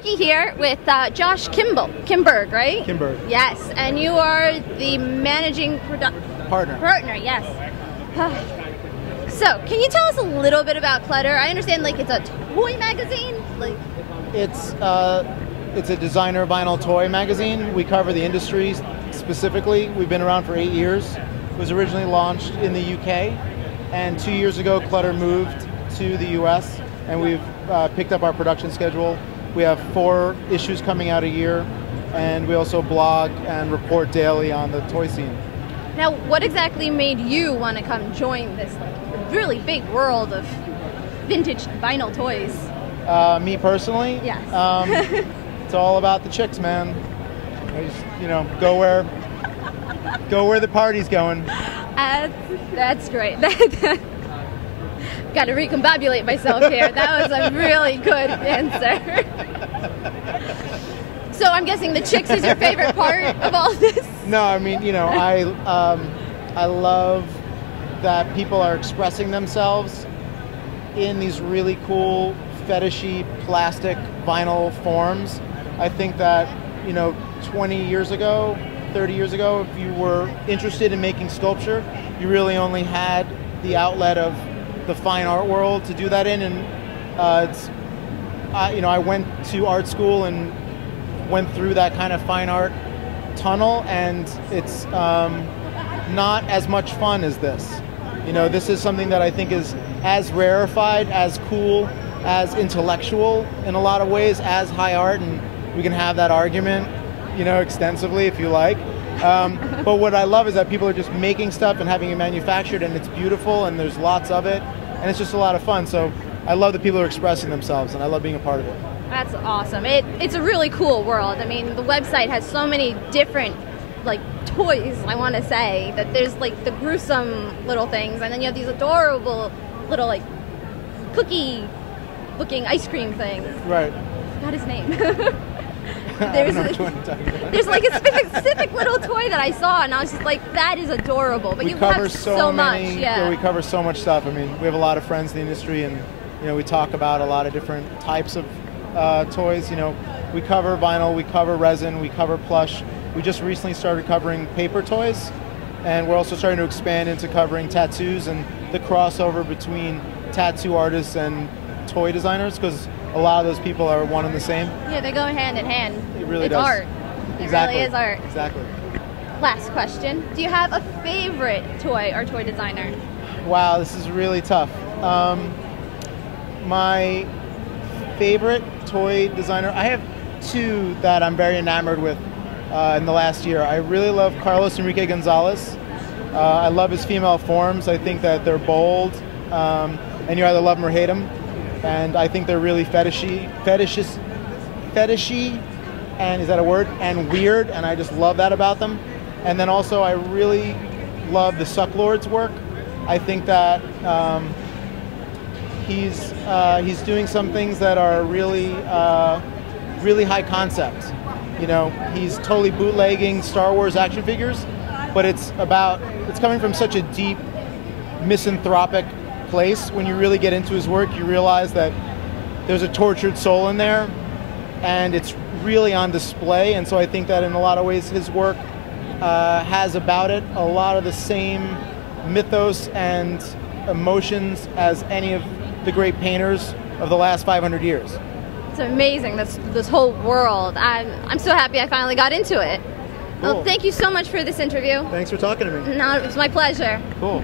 working here with Josh Kimberg, right? Kimberg. Yes, and you are the managing partner, yes. So, can you tell us a little bit about Clutter? I understand, like, it's a toy magazine. Like, it's a designer vinyl toy magazine. We cover the industry specifically. We've been around for 8 years. It was originally launched in the UK, and 2 years ago, Clutter moved to the US, and we've picked up our production schedule. We have 4 issues coming out a year, and we also blog and report daily on the toy scene. Now, what exactly made you want to come join this really big world of vintage vinyl toys? Me personally? Yes. It's all about the chicks, man. I just, go where the party's going. That's great. Got to recombobulate myself here. That was a really good answer. So I'm guessing the chicks is your favorite part of all this? No, I mean, I love that people are expressing themselves in these really cool, fetishy, plastic, vinyl forms. I think that, 20 years ago, 30 years ago, if you were interested in making sculpture, you really only had the outlet of the fine art world to do that in. And I went to art school and went through that kind of fine art tunnel, and it's not as much fun as this. This is something that I think is as rarefied, as cool, as intellectual in a lot of ways as high art, and we can have that argument, extensively if you like. But what I love is that people are just making stuff and having it manufactured, and it's beautiful, and there's lots of it, and it's just a lot of fun. So I love that people are expressing themselves, and I love being a part of it. That's awesome. It's a really cool world. I mean, the website has so many different, toys, I want to say, that there's, the gruesome little things, and then you have these adorable little, cookie-looking ice cream things. Right. I forgot his name. There's a specific little toy that I saw, and I was just like, that is adorable. But you have so much. Yeah, we cover so much stuff. I mean, we have a lot of friends in the industry, and we talk about a lot of different types of toys. We cover vinyl, we cover resin, we cover plush. We just recently started covering paper toys, and we're also starting to expand into covering tattoos and the crossover between tattoo artists and toy designers, because a lot of those people are one and the same. Yeah, they go hand in hand. It really it's does. Art. Exactly. It really is art. Exactly. Last question. Do you have a favorite toy or toy designer? Wow, this is really tough. My favorite toy designer, I have 2 that I'm very enamored with in the last year. I really love Carlos Enrique Gonzalez. I love his female forms. I think that they're bold, and you either love them or hate them. And I think they're really fetishy, and is that a word? And weird, and I just love that about them. And then also I really love the Sucklord's work. I think that he's doing some things that are really high concept. He's totally bootlegging Star Wars action figures, but it's coming from such a deep misanthropic place. When you really get into his work, you realize that there's a tortured soul in there, and it's really on display. And so I think that in a lot of ways his work has about it a lot of the same mythos and emotions as any of the great painters of the last 500 years. It's amazing, this whole world. I'm so happy I finally got into it. Cool. Well, thank you so much for this interview. Thanks for talking to me. No, it was my pleasure. Cool.